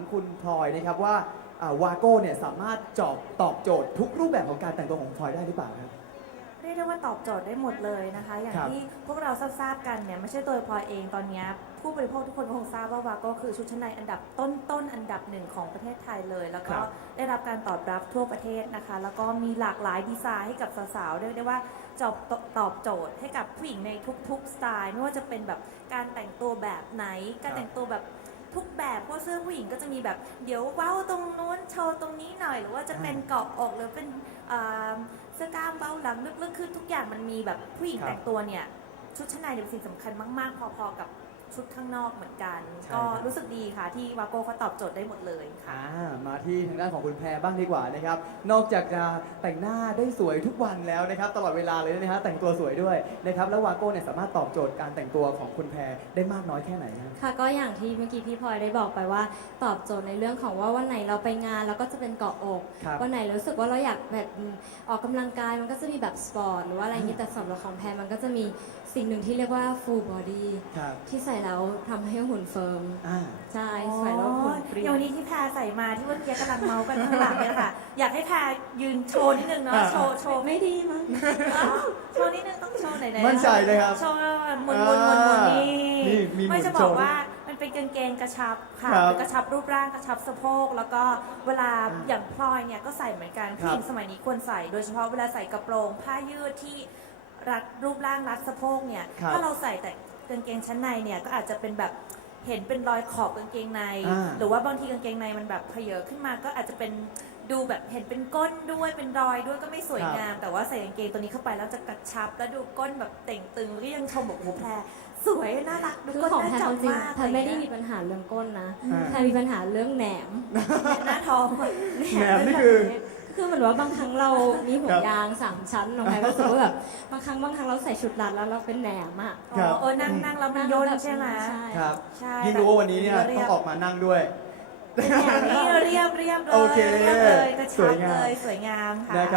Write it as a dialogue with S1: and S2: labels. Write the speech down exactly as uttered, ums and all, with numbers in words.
S1: คุณพลอยนะครับว่าวาโก้เนี่ยสามารถจอบตอบโจทย์ทุกรูปแบบของการแต่งตัวของพลอยได้หรือเปล่าครับ
S2: เรียกได้ว่าตอบโจทย์ได้หมดเลยนะคะ อย่างที่พวกเราทราบๆกันเนี่ยไม่ใช่ตัวพลอยเองตอนนี้ผู้บริโภคทุกคนก็คงทราบว่าวาโก้คือชุดชั้นในอันดับต้นๆอันดับหนึ่งของประเทศไทยเลย แล้วก็ได้รับการตอบรับทั่วประเทศนะคะ แล้วก็มีหลากหลายดีไซน์ให้กับสาวๆเรียกได้ว่าจอบตอบโจทย์ให้กับผู้หญิงในทุกๆสไตล์ไม่ว่าจะเป็นแบบการแต่งตัวแบบไหนการแต่งตัวแบบทุกแบบเพราะเสื้อผู้หญิงก็จะมีแบบเดี๋ยวเว้าตรงนู้นโชว์ตรงนี้หน่อยหรือว่าจะเป็นเกาะอกหรือเป็นเสื้อกล้ามเบ้าหลังลึกๆคือทุกอย่างมันมีแบบผู้หญิงแต่งตัวเนี่ยชุดชั้นในเป็นสิ่งสำคัญมากๆพอๆกับชุดข้างนอกเหมือนกันก็รู้สึกดีค่ะที่วาโก้เขาตอบโจทย์ได้หมดเลยค่ะ
S1: มาที่ทางด้านของคุณแพรบ้างดีกว่านะครับนอกจากจะแต่งหน้าได้สวยทุกวันแล้วนะครับตลอดเวลาเลยนะฮะแต่งตัวสวยด้วยนะครับแล้ววาโก้เนี่ยสามารถตอบโจทย์การแต่งตัวของคุณแพรได้มากน้อยแค่ไหนครับ
S3: ค่ะก็อย่างที่เมื่อกี้พี่พลอยได้บอกไปว่าตอบโจทย์ในเรื่องของว่าวันไหนเราไปงานเราก็จะเป็นเกาะอกวันไหนรู้สึกว่าเราอยากแบบออกกำลังกายมันก็จะมีแบบสปอร์ตหรือว่าอะไรอย่างนี้แต่สำหรับของแพรมันก็จะมีสิ่งหนึ่งที่เรียกว่า full body ที่ใส่แล้วทำให้หุ่นเฟิร์มใช่ใส่แล้วหุ่นเปรี้ยว
S2: อย่างนี้ที่แพรใส่มาที่เมื่อกี้กำลังเมากันข้างหลังเนี่ยค่ะอยากให้แพรยืนโชว์นิดนึงเนาะโชว์โชว์
S3: ไม่ดีมั้ง
S2: โชว์นิดนึงต้องโชว์ไหนๆ
S1: มั่นใจเลยครับ
S2: โชว์หมุนหมุนหมุนหมุนนี่ไม่จะบอกว่ามันเป็นกางเกงกระชับค่ะกระชับรูปร่างกระชับสะโพกแล้วก็เวลาอย่างพลอยเนี่ยก็ใส่เหมือนกันผู้หญิงสมัยนี้ควรใส่โดยเฉพาะเวลาใส่กระโปรงผ้ายืดที่รัดรูปร่างรัดสะโพกเนี่ยถ้าเราใส่แต่กางเกงชั้นในเนี่ยก็อาจจะเป็นแบบเห็นเป็นรอยขอบกางเกงในหรือว่าบางทีกางเกงในมันแบบเพเยอขึ้นมาก็อาจจะเป็นดูแบบเห็นเป็นก้นด้วยเป็นรอยด้วยก็ไม่สวยงามแต่ว่าใส่กางเกงตัวนี้เข้าไปแล้วจะกระชับแล้วดูก้นแบบเต่งตึงที่ยังชมบอกโอ้แพรสวยน่ารักดูก้นน่าจับมาก
S3: แพรไม่ได้มีปัญหาเรื่องก้นนะแพรมีปัญหาเรื่องแหนม
S2: หน้าท้อง
S1: แหนมนี่คือ
S3: คือเหมือนว่าบางครั้งเรามีห่วงยางสามชั้นลงไปก็รู้สึกว่าแบบบางครั้งบางครั้งเราใส่ชุดรัดแล้วเราเป็นแหนมอ่ะ
S2: เออนั่งนั่งแล้วมันย่นใช่ไหม
S1: ครับยิ่งรู้ว่าวันนี้เนี่ยต้องออกมานั่งด้วย
S2: เรียบเรียบเลย
S1: โอเค
S2: เลยกระชับเลยสวยงามค่ะ